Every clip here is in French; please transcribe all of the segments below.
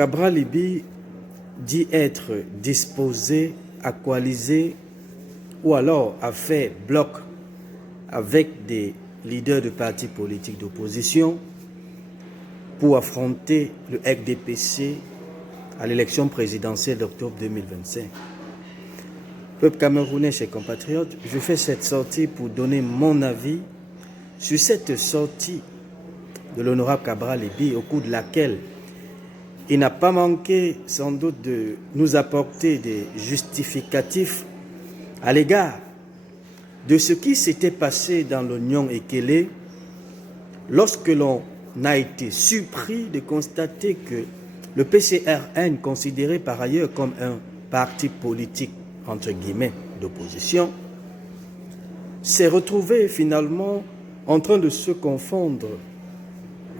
Cabral Libye dit être disposé à coaliser ou alors à faire bloc avec des leaders de partis politiques d'opposition pour affronter le RDPC à l'élection présidentielle d'octobre 2025. Peuple camerounais, chers compatriotes, je fais cette sortie pour donner mon avis sur cette sortie de l'honorable Cabral Libye, au cours de laquelle il n'a pas manqué sans doute de nous apporter des justificatifs à l'égard de ce qui s'était passé dans l'Union Ekele lorsque l'on a été surpris de constater que le PCRN, considéré par ailleurs comme un parti politique entre guillemets d'opposition, s'est retrouvé finalement en train de se confondre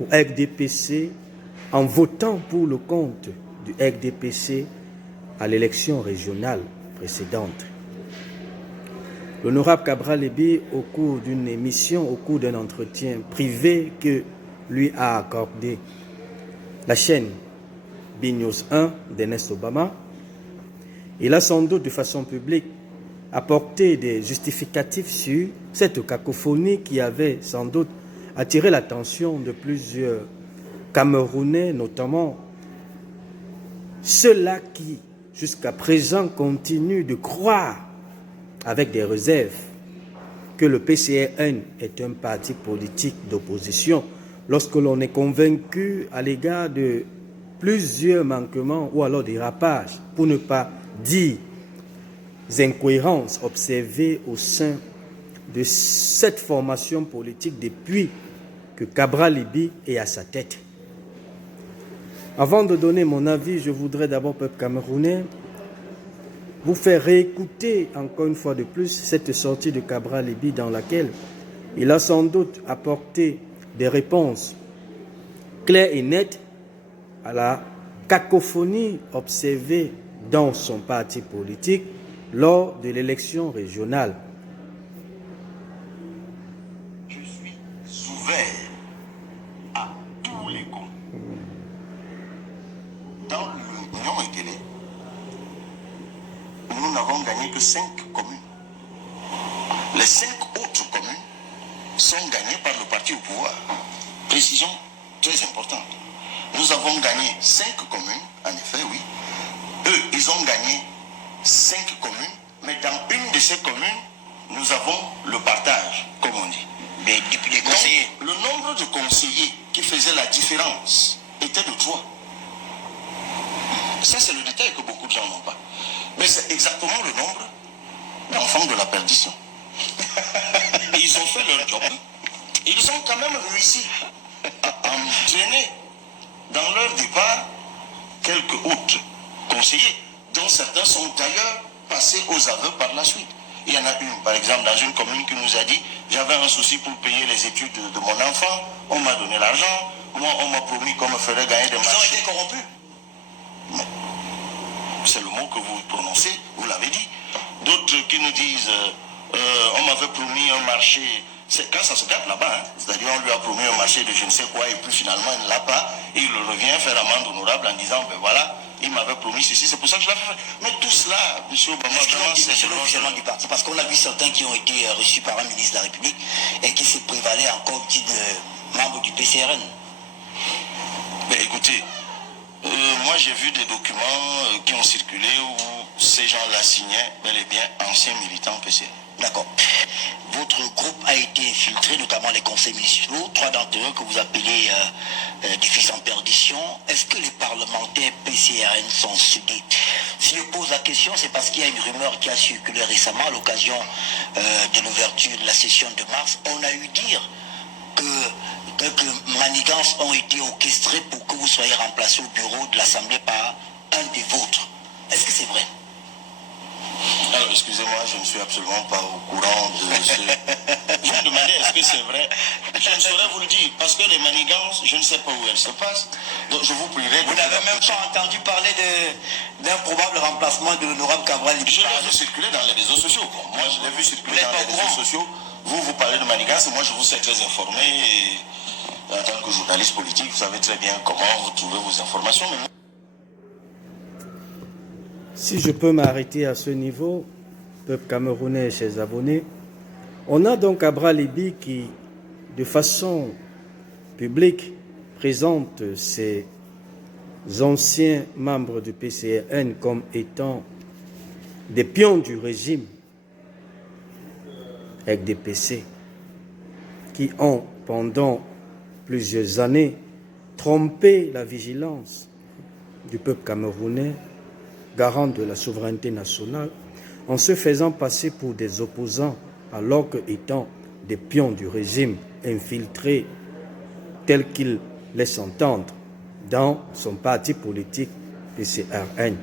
au RDPC en votant pour le compte du RDPC à l'élection régionale précédente. L'honorable Cabral Libye, au cours d'une émission, au cours d'un entretien privé que lui a accordé la chaîne BNews 1 d'Ernest Obama, il a sans doute de façon publique apporté des justificatifs sur cette cacophonie qui avait sans doute attiré l'attention de plusieurs Camerounais, notamment ceux-là qui, jusqu'à présent, continuent de croire avec des réserves que le PCRN est un parti politique d'opposition, lorsque l'on est convaincu à l'égard de plusieurs manquements ou alors des rapages, pour ne pas dire incohérences observées au sein de cette formation politique depuis que Cabral Libye est à sa tête. Avant de donner mon avis, je voudrais d'abord, peuple camerounais, vous faire réécouter encore une fois de plus cette sortie de Cabral Libye dans laquelle il a sans doute apporté des réponses claires et nettes à la cacophonie observée dans son parti politique lors de l'élection régionale. Je suis ouvert à tous les comptes. Dans l'Union Ekele, nous n'avons gagné que 5 communes. Les 5 autres communes sont gagnées par le parti au pouvoir. Précision très importante. Nous avons gagné 5 communes, en effet, oui. Eux, ils ont gagné 5 communes, mais dans une de ces communes, nous avons le partage, comme on dit. Des conseillers. Donc, le nombre de conseillers qui faisait la différence était de 3. Ça, c'est le détail que beaucoup de gens n'ont pas. Mais c'est exactement le nombre d'enfants de la perdition. Ils ont fait leur job. Ils ont quand même réussi à entraîner dans leur départ quelques autres conseillers, dont certains sont d'ailleurs passés aux aveux par la suite. Il y en a une, par exemple, dans une commune qui nous a dit « J'avais un souci pour payer les études de mon enfant, on m'a donné l'argent, moi on m'a promis qu'on me ferait gagner des marchés. » Ils ont été corrompus. C'est le mot que vous prononcez, vous l'avez dit. D'autres qui nous disent on m'avait promis un marché, c'est quand ça se tape là-bas, hein. C'est-à-dire on lui a promis un marché de je ne sais quoi et puis finalement il ne l'a pas, et il revient faire amende honorable en disant ben voilà, il m'avait promis ceci, c'est pour ça que je l'ai fait. Mais tout cela, M. Obama, c'est l'officiellement du parti, parce qu'on a vu certains qui ont été reçus par un ministre de la République et qui se prévalaient encore de membres du PCRN. Ben écoutez, moi j'ai vu des documents qui ont circulé où ces gens-là signaient bel et bien anciens militants PCRN. D'accord. Votre groupe a été infiltré, notamment les conseils municipaux, 3 d'entre eux que vous appelez des fils en perdition. Est-ce que les parlementaires PCRN sont soudés? Si je pose la question, c'est parce qu'il y a une rumeur qui a circulé récemment à l'occasion de l'ouverture de la session de mars. On a eu dire que quelques manigances ont été orchestrées pour que vous soyez remplacé au bureau de l'Assemblée par un des vôtres. Est-ce que c'est vrai? Alors, excusez-moi, je ne suis absolument pas au courant de ce... Vous me demandez est-ce que c'est vrai? Je ne saurais vous le dire, parce que les manigances, je ne sais pas où elles se passent. Donc, je vous prierai... Vous n'avez même pas entendu parler d'un probable remplacement de l'honorable Cabral Libye? Je l'ai vu circuler dans les réseaux sociaux. Bon, moi, je l'ai vu circuler dans les réseaux sociaux. Vous parlez de manigances, et moi, je vous sais très informé. Et en tant que journaliste politique, vous savez très bien comment vous trouvez vos informations. Mais... Si je peux m'arrêter à ce niveau, peuple camerounais et chers abonnés, on a donc Cabral Libby qui, de façon publique, présente ses anciens membres du PCRN comme étant des pions du régime avec des PC qui ont, pendant plusieurs années, trompé la vigilance du peuple camerounais, garant de la souveraineté nationale, en se faisant passer pour des opposants alors qu'étant des pions du régime infiltrés tels qu'il laisse entendre dans son parti politique PCRN.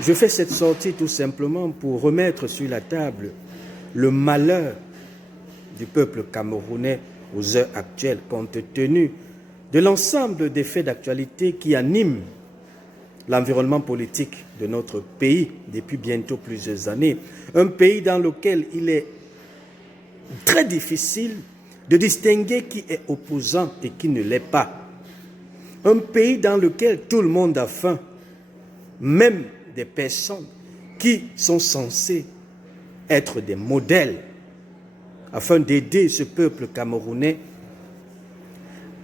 Je fais cette sortie tout simplement pour remettre sur la table le malheur du peuple camerounais aux heures actuelles, compte tenu de l'ensemble des faits d'actualité qui animent l'environnement politique de notre pays depuis bientôt plusieurs années. Un pays dans lequel il est très difficile de distinguer qui est opposant et qui ne l'est pas. Un pays dans lequel tout le monde a faim, même des personnes qui sont censées être des modèles afin d'aider ce peuple camerounais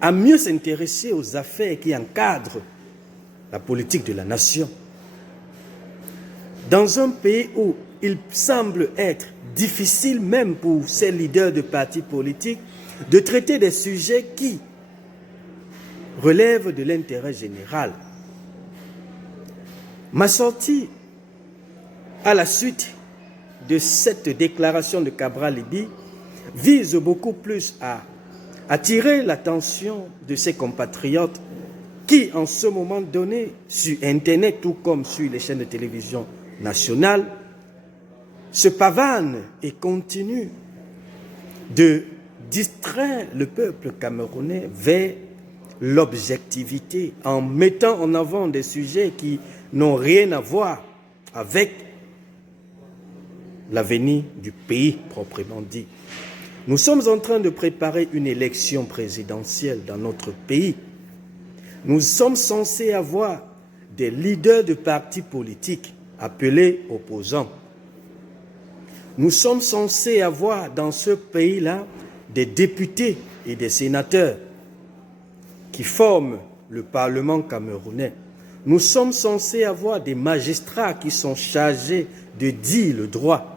à mieux s'intéresser aux affaires qui encadrent la politique de la nation. Dans un pays où il semble être difficile même pour ces leaders de partis politiques de traiter des sujets qui relèvent de l'intérêt général. Ma sortie à la suite de cette déclaration de Cabral Libby vise beaucoup plus à attirer l'attention de ses compatriotes qui, en ce moment donné, sur Internet, tout comme sur les chaînes de télévision nationales, se pavanent et continuent de distraire le peuple camerounais vers l'objectivité en mettant en avant des sujets qui n'ont rien à voir avec l'avenir du pays proprement dit. Nous sommes en train de préparer une élection présidentielle dans notre pays. Nous sommes censés avoir des leaders de partis politiques appelés opposants. Nous sommes censés avoir dans ce pays-là des députés et des sénateurs qui forment le Parlement camerounais. Nous sommes censés avoir des magistrats qui sont chargés de dire le droit.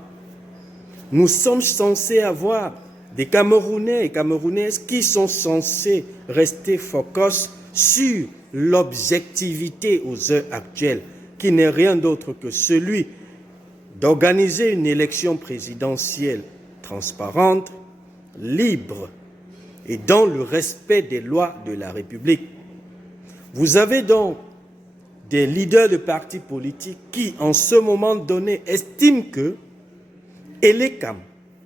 Nous sommes censés avoir des Camerounais et Camerounaises qui sont censés rester focus sur l'objectivité aux heures actuelles, qui n'est rien d'autre que celui d'organiser une élection présidentielle transparente, libre et dans le respect des lois de la République. Vous avez donc des leaders de partis politiques qui, en ce moment donné, estiment que Elekam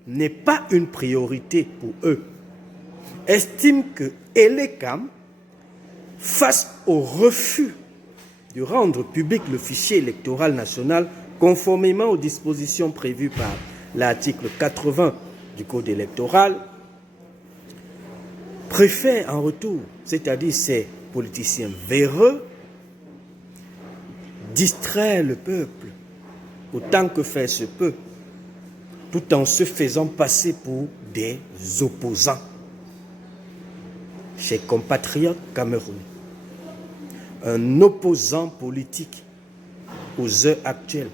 n'est pas une priorité pour eux, estiment que Elekam, face au refus de rendre public le fichier électoral national conformément aux dispositions prévues par l'article 80 du Code électoral, préfère en retour, c'est-à-dire ces politiciens véreux, distraire le peuple autant que faire se peut, tout en se faisant passer pour des opposants. Chers compatriotes camerounais, un opposant politique aux heures actuelles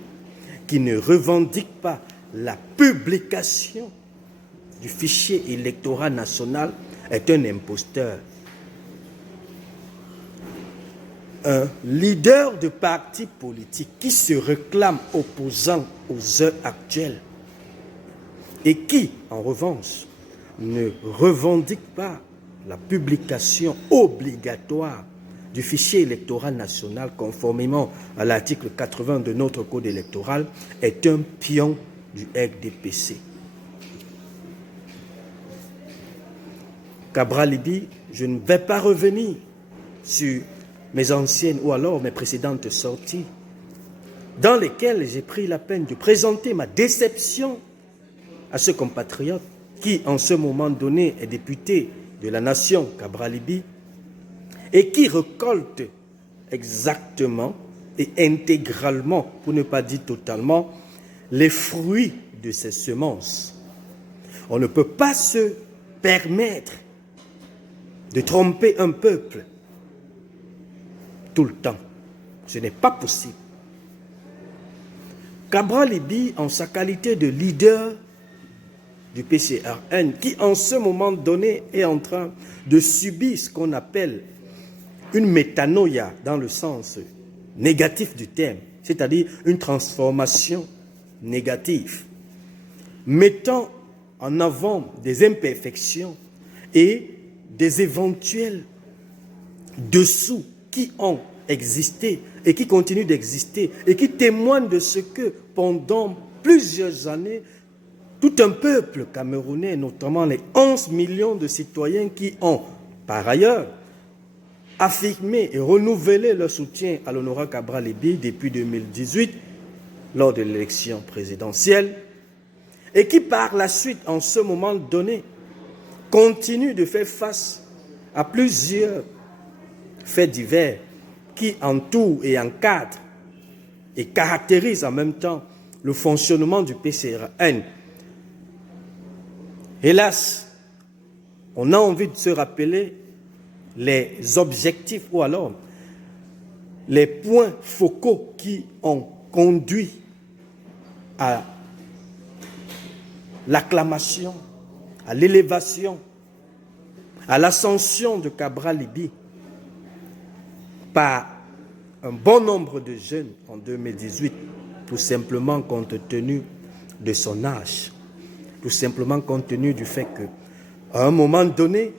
qui ne revendique pas la publication du fichier électoral national est un imposteur. Un leader de parti politique qui se réclame opposant aux heures actuelles et qui, en revanche, ne revendique pas la publication obligatoire du fichier électoral national conformément à l'article 80 de notre code électoral est un pion du RDPC. Cabral Libby, je ne vais pas revenir sur mes anciennes ou alors mes précédentes sorties dans lesquelles j'ai pris la peine de présenter ma déception à ce compatriote qui, en ce moment donné, est député de la nation, Cabral Libby, et qui récolte exactement et intégralement, pour ne pas dire totalement, les fruits de ces semences. On ne peut pas se permettre de tromper un peuple tout le temps. Ce n'est pas possible. Cabral Libby, en sa qualité de leader du PCRN, qui en ce moment donné est en train de subir ce qu'on appelle une métanoïa dans le sens négatif du terme, c'est-à-dire une transformation négative, mettant en avant des imperfections et des éventuels dessous qui ont existé et qui continuent d'exister et qui témoignent de ce que pendant plusieurs années, tout un peuple camerounais, notamment les 11 millions de citoyens qui ont, par ailleurs, affirmé et renouvelé leur soutien à l'honorable Cabral Libby depuis 2018, lors de l'élection présidentielle, et qui par la suite, en ce moment donné, continue de faire face à plusieurs faits divers qui entourent et encadrent et caractérisent en même temps le fonctionnement du PCRN. Hélas, on a envie de se rappeler les objectifs ou alors les points focaux qui ont conduit à l'acclamation, à l'élévation, à l'ascension de Cabral Libby par un bon nombre de jeunes en 2018, tout simplement compte tenu de son âge, tout simplement compte tenu du fait qu'à un moment donné,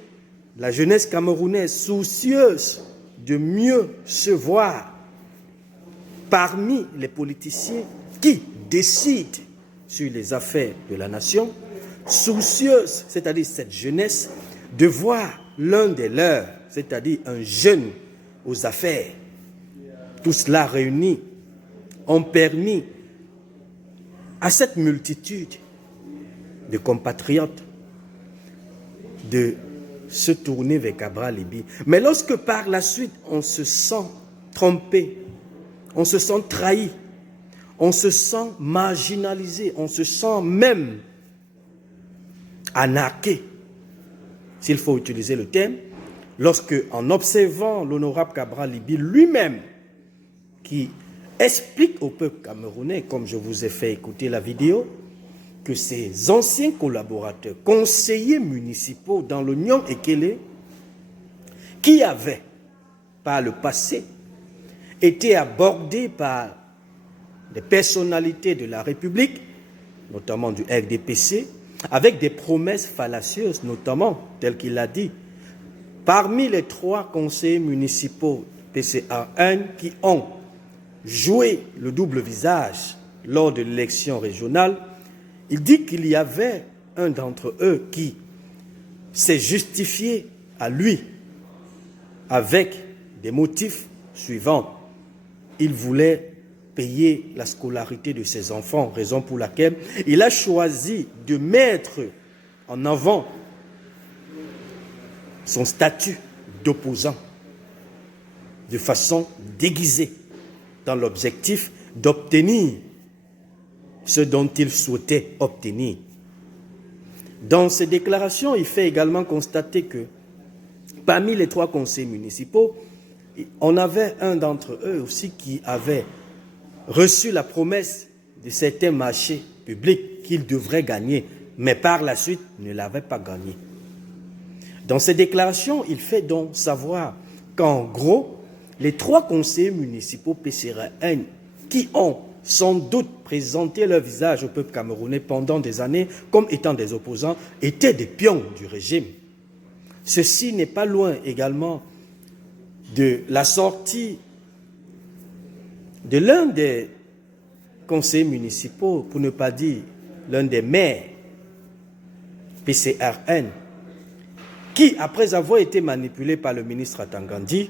la jeunesse camerounaise soucieuse de mieux se voir parmi les politiciens qui décident sur les affaires de la nation, soucieuse, c'est-à-dire cette jeunesse, de voir l'un des leurs, c'est-à-dire un jeune aux affaires. Tout cela réuni ont permis à cette multitude de compatriotes de se tourner vers Cabral Libby. Mais lorsque par la suite on se sent trompé, on se sent trahi, on se sent marginalisé, on se sent même anarqué, s'il faut utiliser le terme, lorsque, en observant l'honorable Cabral Libby lui-même, qui explique au peuple camerounais, comme je vous ai fait écouter la vidéo, que ses anciens collaborateurs, conseillers municipaux dans l'Union Ekele, qui avaient, par le passé, été abordés par des personnalités de la République, notamment du RDPC, avec des promesses fallacieuses, notamment, tel qu'il l'a dit, parmi les 3 conseillers municipaux PCA1 qui ont joué le double visage lors de l'élection régionale, il dit qu'il y avait un d'entre eux qui s'est justifié à lui avec des motifs suivants. Il voulait payer la scolarité de ses enfants, raison pour laquelle il a choisi de mettre en avant son statut d'opposant de façon déguisée dans l'objectif d'obtenir ce dont il souhaitait obtenir. Dans ses déclarations, il fait également constater que parmi les 3 conseils municipaux, on avait un d'entre eux aussi qui avait reçu la promesse de certains marchés publics qu'il devrait gagner, mais par la suite ne l'avait pas gagné. Dans ses déclarations, il fait donc savoir qu'en gros, les 3 conseillers municipaux PCRN qui ont sans doute présenté leur visage au peuple camerounais pendant des années comme étant des opposants étaient des pions du régime. Ceci n'est pas loin également de la sortie de l'un des conseillers municipaux, pour ne pas dire l'un des maires PCRN, qui, après avoir été manipulé par le ministre Atangandi,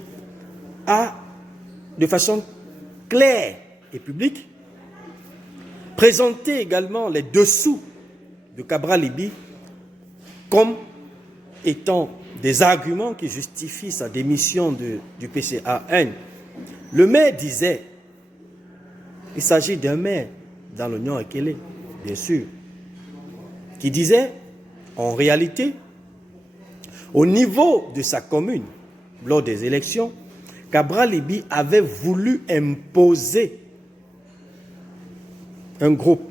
a, de façon claire et publique, présenté également les dessous de Cabral Libby comme étant des arguments qui justifient sa démission du PCAN. Le maire disait Il s'agit d'un maire dans l'Union Ekele, bien sûr, qui disait, en réalité, au niveau de sa commune, lors des élections, Cabral Libi avait voulu imposer un groupe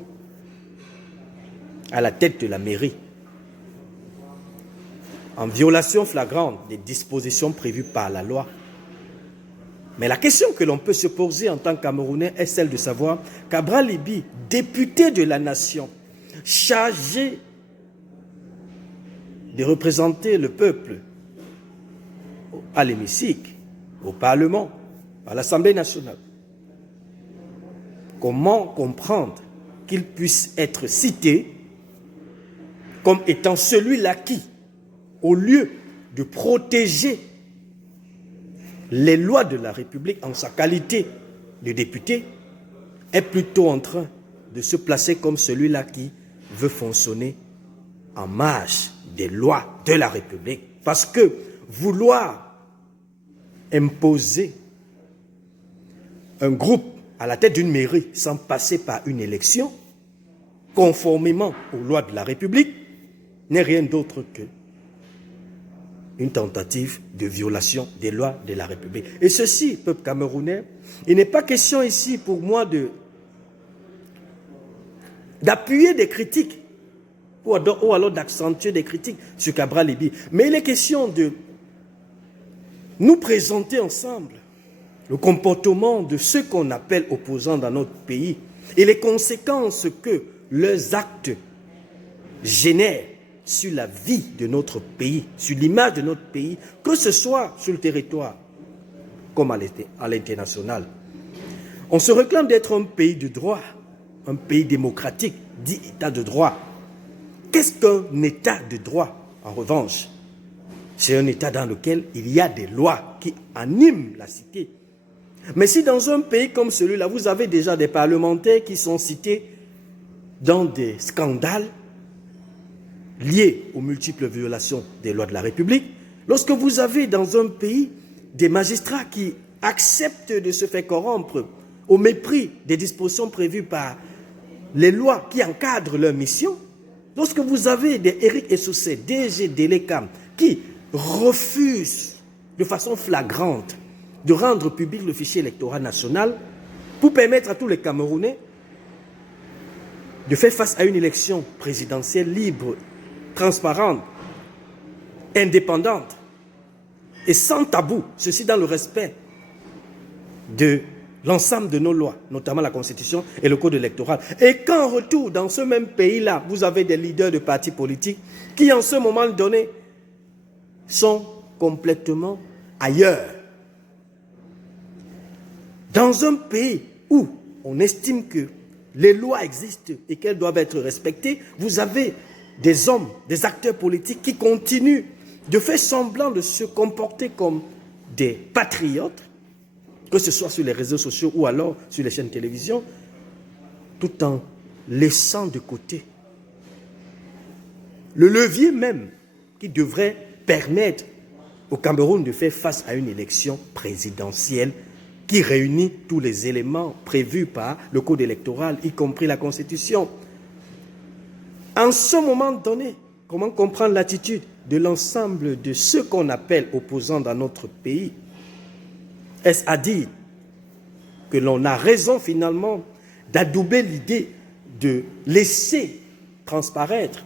à la tête de la mairie, en violation flagrante des dispositions prévues par la loi. Mais la question que l'on peut se poser en tant que Camerounais est celle de savoir, Cabral Libi, député de la nation, chargé de représenter le peuple à l'hémicycle, au Parlement, à l'Assemblée nationale, comment comprendre qu'il puisse être cité comme étant celui-là qui, au lieu de protéger les lois de la République en sa qualité de député, est plutôt en train de se placer comme celui-là qui veut fonctionner en marge des lois de la République. Parce que vouloir imposer un groupe à la tête d'une mairie sans passer par une élection, conformément aux lois de la République, n'est rien d'autre que une tentative de violation des lois de la République. Et ceci, peuple camerounais, il n'est pas question ici pour moi d'appuyer des critiques ou alors d'accentuer des critiques sur Cabral Libi. Mais il est question de nous présenter ensemble le comportement de ceux qu'on appelle opposants dans notre pays et les conséquences que leurs actes génèrent sur la vie de notre pays, sur l'image de notre pays, que ce soit sur le territoire comme à l'international. On se réclame d'être un pays de droit, un pays démocratique, dit État de droit. Qu'est-ce qu'un État de droit, en revanche? C'est un État dans lequel il y a des lois qui animent la cité. Mais si dans un pays comme celui-là, vous avez déjà des parlementaires qui sont cités dans des scandales liés aux multiples violations des lois de la République, lorsque vous avez dans un pays des magistrats qui acceptent de se faire corrompre au mépris des dispositions prévues par les lois qui encadrent leur mission, lorsque vous avez des Éric Essoussé, DG d'Elecam, qui refusent de façon flagrante de rendre public le fichier électoral national pour permettre à tous les Camerounais de faire face à une élection présidentielle libre, transparente, indépendante et sans tabou, ceci dans le respect de l'ensemble de nos lois, notamment la Constitution et le Code électoral. Et qu'en retour, dans ce même pays-là, vous avez des leaders de partis politiques qui, en ce moment donné, sont complètement ailleurs. Dans un pays où on estime que les lois existent et qu'elles doivent être respectées, vous avez des hommes, des acteurs politiques qui continuent de faire semblant de se comporter comme des patriotes, que ce soit sur les réseaux sociaux ou alors sur les chaînes de télévision, tout en laissant de côté le levier même qui devrait permettre au Cameroun de faire face à une élection présidentielle qui réunit tous les éléments prévus par le Code électoral, y compris la Constitution. En ce moment donné, comment comprendre l'attitude de l'ensemble de ceux qu'on appelle opposants dans notre pays? Est-ce à dire que l'on a raison finalement d'adouber l'idée de laisser transparaître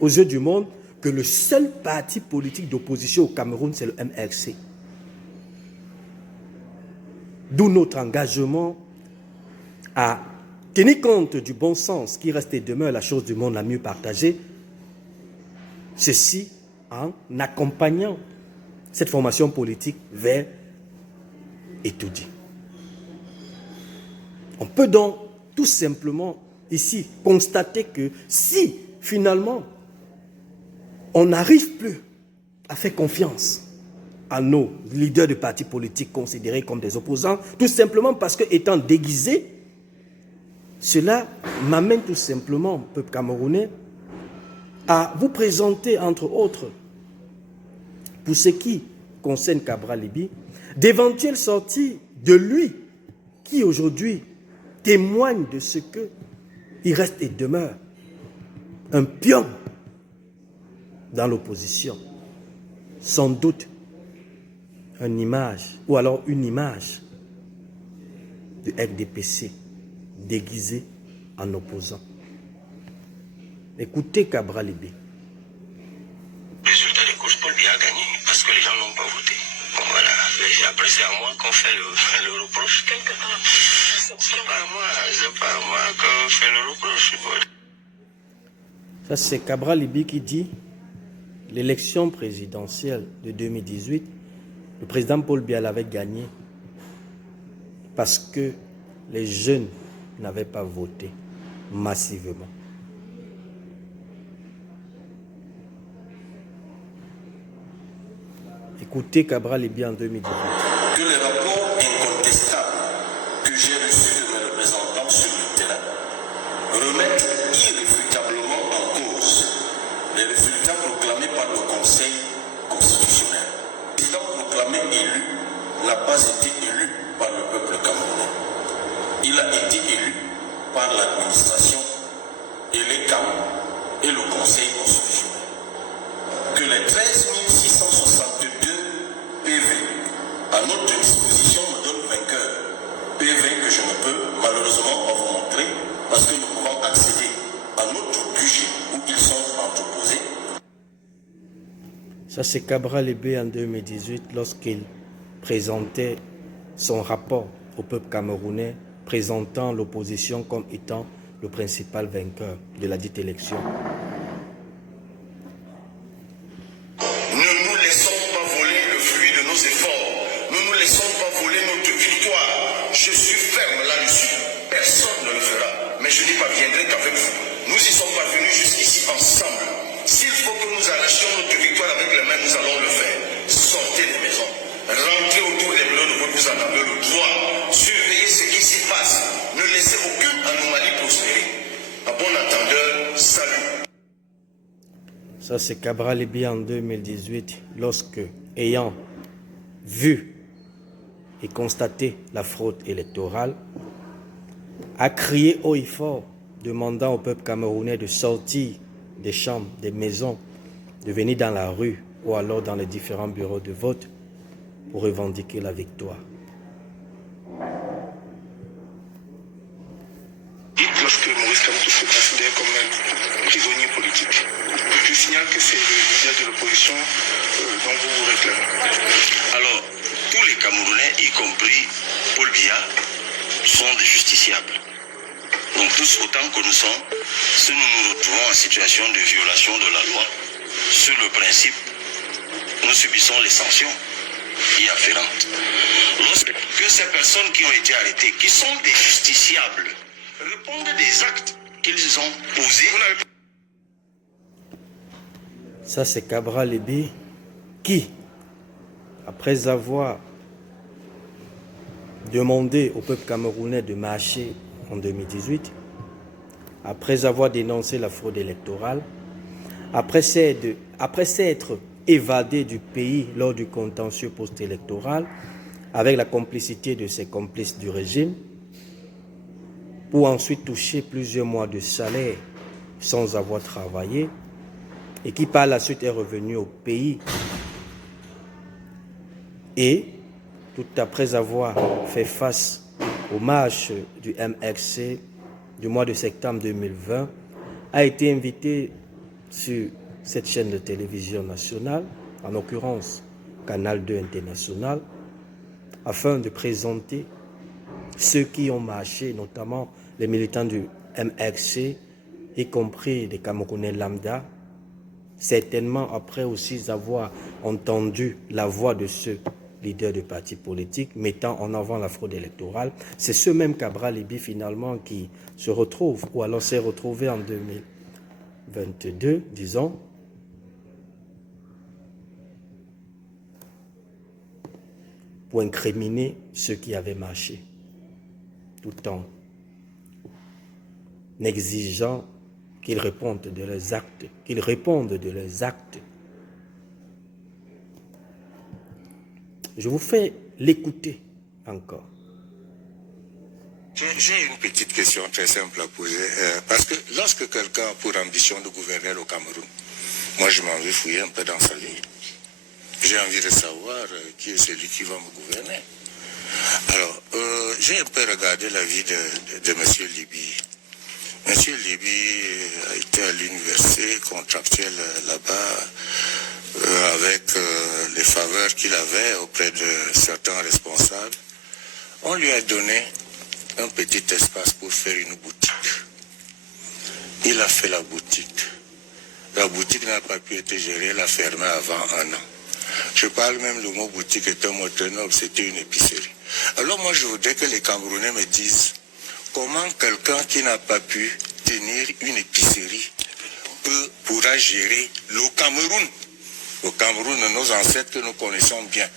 aux yeux du monde que le seul parti politique d'opposition au Cameroun, c'est le MRC? D'où notre engagement à tenir compte du bon sens qui reste et demeure la chose du monde la mieux partagée, ceci en accompagnant cette formation politique vers étudier. On peut donc tout simplement ici constater que si finalement on n'arrive plus à faire confiance à nos leaders de partis politiques considérés comme des opposants, tout simplement parce que étant déguisés, cela m'amène tout simplement, peuple camerounais, à vous présenter, entre autres, pour ce qui concerne Cabral Libi, d'éventuelles sorties de lui, qui aujourd'hui témoigne de ce que il reste et demeure un pion dans l'opposition. Sans doute une image, ou alors une image de FDPC déguisée en opposant. Écoutez Cabral Libé. Résultat des courses, Paul Biya a gagné parce que les gens n'ont pas voté. Voilà. Et après, c'est à moi qu'on fait le reproche. C'est pas à moi qu'on fait le reproche. Ça, c'est Cabral Libé qui dit l'élection présidentielle de 2018, le président Paul Biya l'avait gagné parce que les jeunes n'avaient pas voté massivement. Écoutez Cabral Libé en 2018. Que les rapports incontestables que j'ai reçus de mes représentants sur le terrain remettent irréfutablement en cause les résultats proclamés par le Conseil constitutionnel. Le président proclamé élu n'a pas été élu par le peuple camerounais. Il a été élu par l'administration et les CAM et le Conseil constitutionnel. Que les 13 662 PV à notre disposition me donnent vainqueur. PV que je ne peux malheureusement pas vous montrer parce que nous pouvons accéder à notre QG où ils sont entreposés. Ça, c'est Cabral Libé en 2018 lorsqu'il présentait son rapport au peuple camerounais, présentant l'opposition comme étant le principal vainqueur de la dite élection. Ne nous laissons pas voler le fruit de nos efforts. Ne nous laissons pas voler notre victoire. Je suis ferme là-dessus. Personne ne le fera. Mais je n'y parviendrai qu'avec vous. Nous y sommes parvenus jusqu'ici ensemble. S'il faut que nous arrachions notre victoire avec les mains, nous allons le faire. Sortez des maisons. Rentrez autour des bureaux de vote, vous en avez le droit. Surveillez ce qui s'y passe. Ne laissez aucune anomalie prospérer. À bon entendeur, salut. Ça, c'est Cabral Libé en 2018, lorsque, ayant vu et constaté la fraude électorale, a crié haut et fort, demandant au peuple camerounais de sortir des chambres, des maisons, de venir dans la rue ou alors dans les différents bureaux de vote pour revendiquer la victoire. Lorsque Maurice Kamto se considère comme un prisonnier politique, je signale que c'est le leader de l'opposition dont vous vous réclamez. Alors, tous les Camerounais, y compris Paul Biya, sont des justiciables. Donc tous autant que nous sommes, si nous nous retrouvons en situation de violation de la loi, sur le principe, nous subissons les sanctions y afférentes. Lorsque ces personnes qui ont été arrêtées, qui sont des justiciables, répondent des actes qu'ils ont posés. Ça, c'est Cabral Libé qui, après avoir demandé au peuple camerounais de marcher en 2018, après avoir dénoncé la fraude électorale, après s'être évadé du pays lors du contentieux post-électoral, avec la complicité de ses complices du régime, pour ensuite toucher plusieurs mois de salaire sans avoir travaillé, et qui par la suite est revenu au pays. Et, tout après avoir fait face aux marches du MRC du mois de septembre 2020, a été invité sur cette chaîne de télévision nationale, en l'occurrence Canal 2 International, afin de présenter ceux qui ont marché, notamment les militants du MRC, y compris des Camerounais lambda, certainement après aussi avoir entendu la voix de ceux leaders de partis politiques mettant en avant la fraude électorale. C'est ce même Cabral Libé finalement qui se retrouve, ou alors s'est retrouvé en 2022, disons, pour incriminer ceux qui avaient marché, tout en exigeant qu'ils répondent de leurs actes, Je vous fais l'écouter encore. J'ai une petite question très simple à poser. Parce que lorsque quelqu'un a pour ambition de gouverner au Cameroun, moi je m'en vais fouiller un peu dans sa vie. J'ai envie de savoir qui est celui qui va me gouverner. Alors, j'ai un peu regardé la vie de M. Liby. M. Liby a été à l'université contractuelle là-bas avec les faveurs qu'il avait auprès de certains responsables. On lui a donné un petit espace pour faire une boutique. Il a fait la boutique. La boutique n'a pas pu être gérée, elle a fermé avant 1 an. Je parle même, le mot boutique est un mot très noble, c'était une épicerie. Alors moi je voudrais que les Camerounais me disent comment quelqu'un qui n'a pas pu tenir une épicerie pourra gérer le Cameroun. Le Cameroun, nos ancêtres que nous connaissons bien.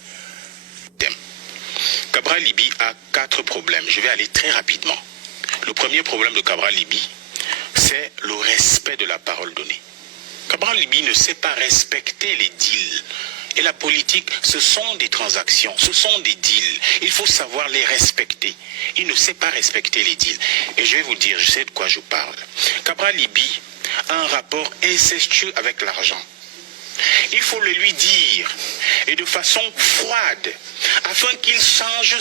Cabral Liby a 4 problèmes. Je vais aller très rapidement. Le premier problème de Cabral Liby, c'est le respect de la parole donnée. Cabral Liby ne sait pas respecter les deals. Et la politique, ce sont des transactions, ce sont des deals. Il faut savoir les respecter. Il ne sait pas respecter les deals. Et je vais vous dire, je sais de quoi je parle. Cabral Liby a un rapport incestueux avec l'argent. Il faut le lui dire, et de façon froide, afin qu'il change,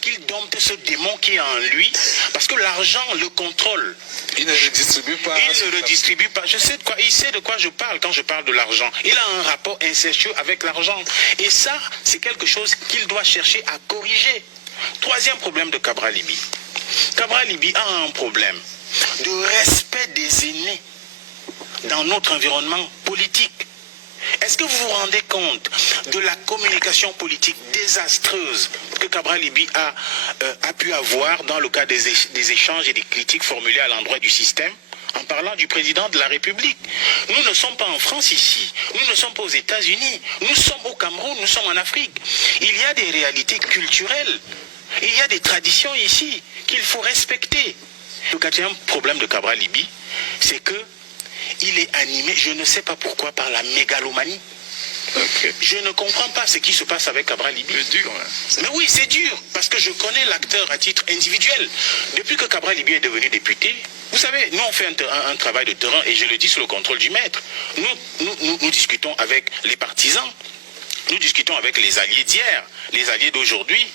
qu'il dompte ce démon qui est en lui, parce que l'argent le contrôle. Il ne redistribue pas. Il ne redistribue pas. Je sais de quoi, il sait de quoi je parle quand je parle de l'argent. Il a un rapport incestueux avec l'argent. Et ça, c'est quelque chose qu'il doit chercher à corriger. Troisième problème de Cabral Liby. Cabral Liby a un problème de respect des aînés dans notre environnement politique. Est-ce que vous vous rendez compte de la communication politique désastreuse que Cabral Liby a pu avoir dans le cas des échanges et des critiques formulées à l'endroit du système en parlant du président de la République? Nous ne sommes pas en France ici, nous ne sommes pas aux États-Unis, nous sommes au Cameroun, nous sommes en Afrique. Il y a des réalités culturelles, il y a des traditions ici qu'il faut respecter. Le quatrième problème de Cabral Liby, c'est que il est animé, je ne sais pas pourquoi, par la mégalomanie. Okay. Je ne comprends pas ce qui se passe avec Cabral Liby. C'est dur, hein. Mais oui, c'est dur, parce que je connais l'acteur à titre individuel. Depuis que Cabral Liby est devenu député, vous savez, nous on fait un travail de terrain, et je le dis sous le contrôle du maître. Nous discutons avec les partisans, nous discutons avec les alliés d'hier, les alliés d'aujourd'hui.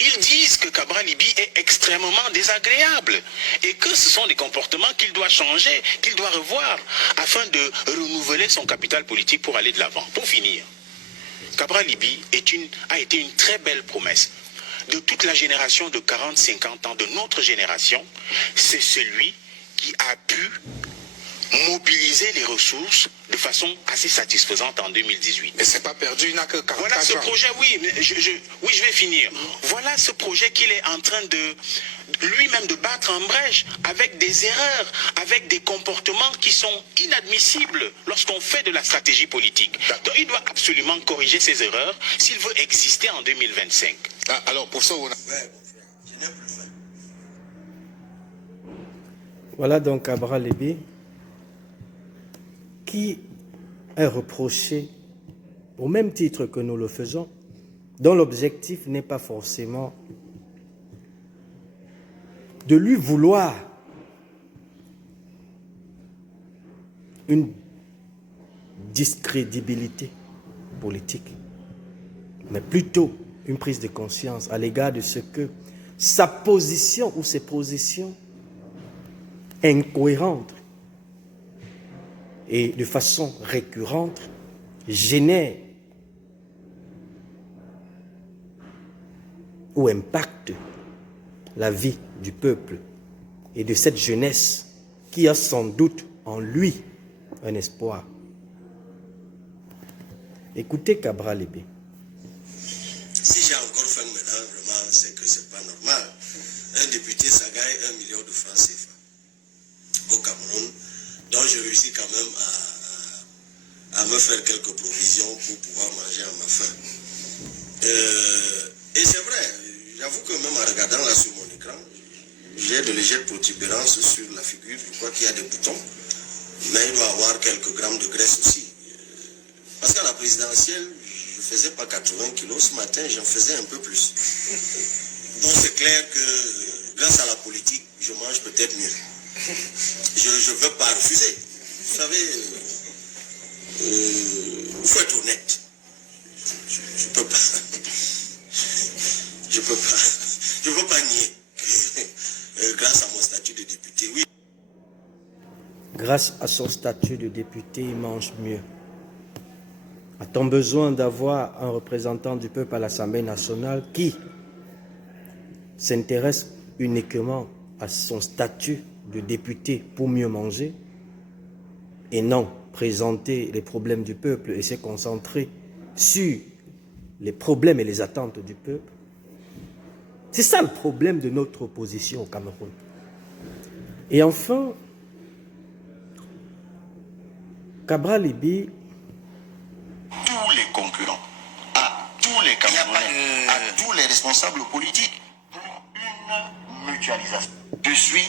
Ils disent que Cabral Liby est extrêmement désagréable et que ce sont des comportements qu'il doit changer, qu'il doit revoir afin de renouveler son capital politique pour aller de l'avant. Pour finir, Cabral Liby a été une très belle promesse. De toute la génération de 40-50 ans, de notre génération, c'est celui qui a pu mobiliser les ressources de façon assez satisfaisante en 2018. Mais c'est pas perdu, il n'a que 44 voilà ce ans. projet, oui, mais je vais finir. Voilà ce projet qu'il est en train de lui-même de battre en brèche avec des erreurs, avec des comportements qui sont inadmissibles lorsqu'on fait de la stratégie politique. Donc il doit absolument corriger ses erreurs s'il veut exister en 2025. Ah, alors pour ça, voilà donc Cabral Liby qui est reproché au même titre que nous le faisons, dont l'objectif n'est pas forcément de lui vouloir une discrédibilité politique, mais plutôt une prise de conscience à l'égard de ce que sa position ou ses positions incohérentes et de façon récurrente génère ou impacte la vie du peuple et de cette jeunesse qui a sans doute en lui un espoir. Écoutez Cabral Liby. Si j'ai encore faim maintenant, vraiment, c'est que c'est pas normal. Un député, ça gagne 1 million de francs CFA au Cameroun. Donc je réussis quand même à me faire quelques provisions pour pouvoir manger à ma faim. Et c'est vrai, j'avoue que même en regardant là sur mon écran, j'ai de légères protubérances sur la figure. Je crois qu'il y a des boutons, mais il doit y avoir quelques grammes de graisse aussi. Parce qu'à la présidentielle, je ne faisais pas 80 kilos. Ce matin, j'en faisais un peu plus. Donc c'est clair que grâce à la politique, je mange peut-être mieux. Je ne veux pas refuser. Vous savez, il faut être honnête. Je peux pas. Je peux pas nier que grâce à mon statut de député, oui. Grâce à son statut de député, il mange mieux. A-t-on besoin d'avoir un représentant du peuple à l'Assemblée nationale qui s'intéresse uniquement à son statut de député pour mieux manger et non présenter les problèmes du peuple et se concentrer sur les problèmes et les attentes du peuple? C'est ça le problème de notre opposition au Cameroun. Et enfin, Cabral Libye, tous les concurrents, à tous les Camerounais, à tous les responsables politiques, pour une mutualisation. Je suis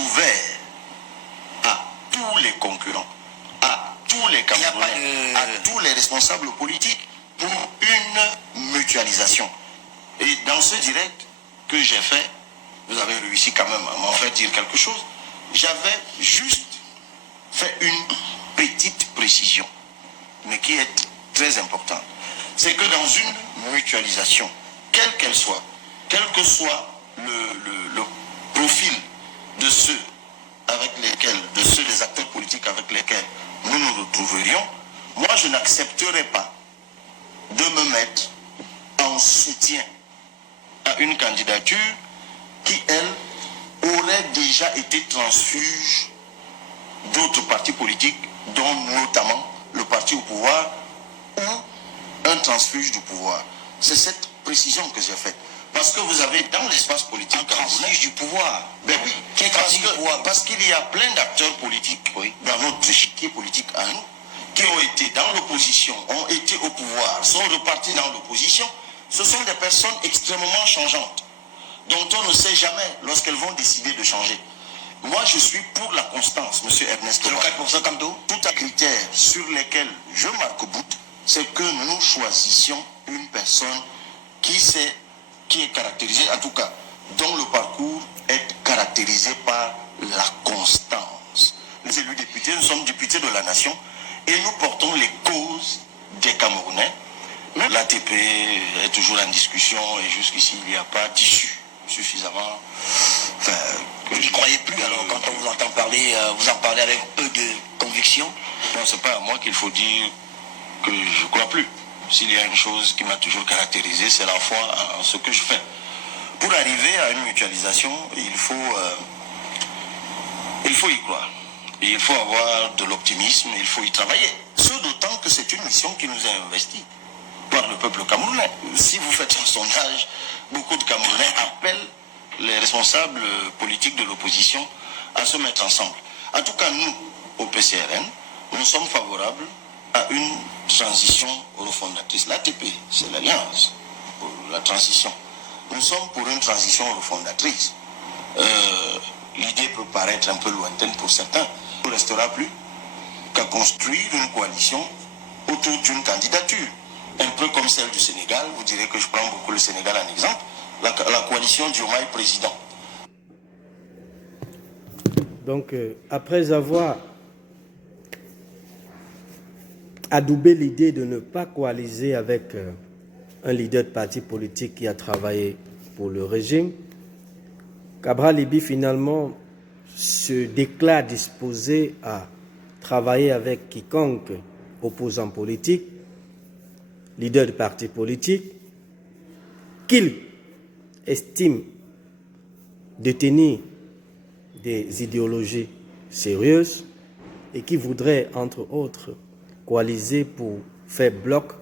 ouvert à tous les concurrents, à tous les Camerounais, à tous les responsables politiques, pour une mutualisation. Et dans ce direct que j'ai fait, vous avez réussi quand même à m'en faire dire quelque chose. J'avais juste fait une petite précision, mais qui est très importante. C'est que dans une mutualisation, quelle qu'elle soit, quel que soit le profil de ceux avec lesquels, de ceux des acteurs politiques avec lesquels nous nous retrouverions, moi je n'accepterai pas de me mettre en soutien à une candidature qui, elle, aurait déjà été transfuge d'autres partis politiques, dont notamment le parti au pouvoir ou un transfuge du pouvoir. C'est cette précision que j'ai faite. Parce que vous avez dans l'espace politique... Un transfuge du pouvoir. Ben oui, parce qu'il y a plein d'acteurs politiques dans notre échiquier politique à nous qui ont été dans l'opposition, ont été au pouvoir, sont repartis dans l'opposition. Ce sont des personnes extrêmement changeantes, dont on ne sait jamais lorsqu'elles vont décider de changer. Moi, je suis pour la constance, M. Ernest. Le 4% comme tout un critère sur lesquels je marque bout, c'est que nous choisissions une personne qui est caractérisée, en tout cas, dont le parcours est caractérisé par la constance. Nous, élus députés, nous sommes députés de la nation et nous portons les causes des Camerounais. Mais l'ATP est toujours en discussion et jusqu'ici, il n'y a pas d'issue suffisamment... Vous n'y croyez plus alors quand on vous entend parler, vous en parlez avec peu de conviction? Non, c'est pas à moi qu'il faut dire que je ne crois plus. S'il y a une chose qui m'a toujours caractérisé, c'est la foi en ce que je fais. Pour arriver à une mutualisation, il faut y croire. Et il faut avoir de l'optimisme, il faut y travailler. Ce d'autant que c'est une mission qui nous est investie par le peuple camerounais. Si vous faites un sondage, beaucoup de Camerounais appellent les responsables politiques de l'opposition à se mettre ensemble. En tout cas, nous, au PCRN, nous sommes favorables à une transition refondatrice. L'ATP, c'est l'Alliance pour la transition. Nous sommes pour une transition refondatrice. L'idée peut paraître un peu lointaine pour certains. Il ne restera plus qu'à construire une coalition autour d'une candidature. Un peu comme celle du Sénégal, vous direz que je prends beaucoup le Sénégal en exemple, la coalition Diomaye président. Donc, après avoir adoubé l'idée de ne pas coaliser avec un leader de parti politique qui a travaillé pour le régime, Cabral Libye finalement se déclare disposé à travailler avec quiconque opposant politique, leader de parti politique, qu'il estime détenir des idéologies sérieuses et qui voudrait, entre autres, coaliser pour faire bloc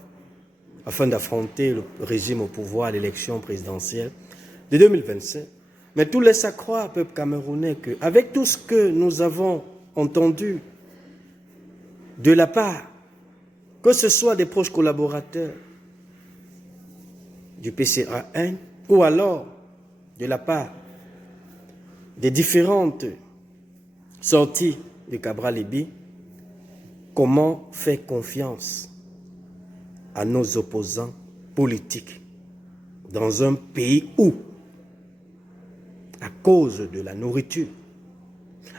afin d'affronter le régime au pouvoir à l'élection présidentielle de 2025. Mais tout laisse à croire, peuple camerounais, qu'avec tout ce que nous avons entendu de la part, que ce soit des proches collaborateurs du PCRN ou alors de la part des différentes sorties de Cabral Libye, comment faire confiance à nos opposants politiques dans un pays où à cause de la nourriture,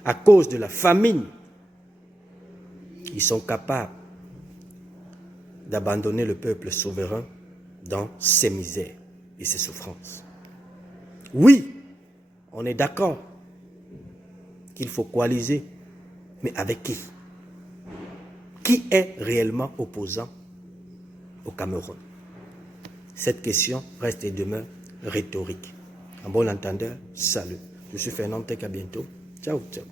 à cause de la famine, ils sont capables d'abandonner le peuple souverain dans ses misères et ses souffrances. Oui, on est d'accord qu'il faut coaliser, mais avec qui? Qui est réellement opposant au Cameroun? Cette question reste et demeure rhétorique. En bon entendeur, salut. Je suis Fernand Tek, à bientôt. Ciao, ciao.